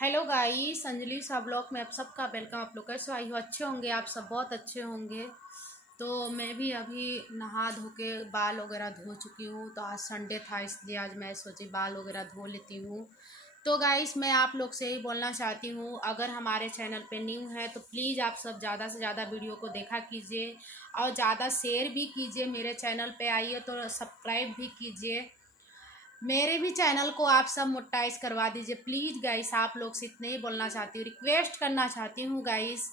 Hello guys, Anjali सा blog में आप सबका वेलकम। आप लोग कैसे आई हो? अच्छे होंगे, आप सब बहुत अच्छे होंगे। तो मैं भी अभी नहा धो के बाल वगैरह धो चुकी हूँ। तो आज संडे था, इसलिए आज मैं सोची बाल वगैरह धो लेती हूँ। तो गाइस, मैं आप लोग से यही बोलना चाहती हूँ, अगर हमारे चैनल पे न्यू है तो प्लीज़ आप सब ज़्यादा से ज़्यादा वीडियो को देखा कीजिए और ज़्यादा शेयर भी कीजिए। मेरे चैनल पे आइए तो सब्सक्राइब भी कीजिए। मेरे भी चैनल को आप सब मोनेटाइज करवा दीजिए प्लीज़ गाइस। आप लोग से इतने ही बोलना चाहती हूँ, रिक्वेस्ट करना चाहती हूँ गाइस।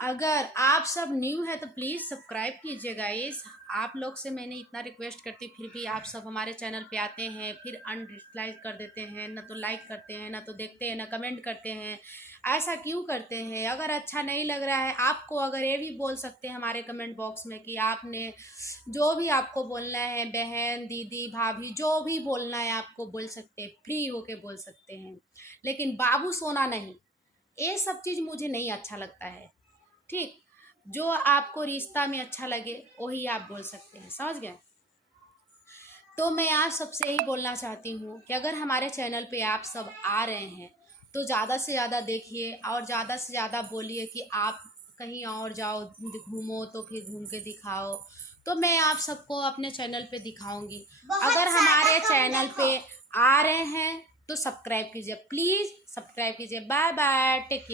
अगर आप सब न्यू है तो प्लीज़ सब्सक्राइब कीजिए गाइस। आप लोग से मैंने इतना रिक्वेस्ट करती, फिर भी आप सब हमारे चैनल पे आते हैं फिर अनडिसलाइक कर देते हैं, ना तो लाइक करते हैं, ना तो देखते हैं, ना कमेंट करते हैं। ऐसा क्यों करते हैं? अगर अच्छा नहीं लग रहा है आपको, अगर ये भी बोल सकते हैं हमारे कमेंट बॉक्स में कि आपने जो भी आपको बोलना है, बहन दीदी भाभी जो भी बोलना है आपको बोल सकते हैं, फ्री होके बोल सकते हैं। लेकिन बाबू सोना नहीं, ये सब चीज़ मुझे नहीं अच्छा लगता है। ठीक, जो आपको रिश्ता में अच्छा लगे वही आप बोल सकते हैं, समझ गए? तो मैं आप सबसे यही बोलना चाहती हूँ कि अगर हमारे चैनल पे आप सब आ रहे हैं तो ज़्यादा से ज़्यादा देखिए और ज़्यादा से ज़्यादा बोलिए कि आप कहीं और जाओ घूमो तो फिर घूम के दिखाओ। तो मैं आप सबको अपने चैनल पे दिखाऊंगी। अगर हमारे चैनल पे आ रहे हैं तो सब्सक्राइब कीजिए, प्लीज़ सब्सक्राइब कीजिए। Bye bye, take care.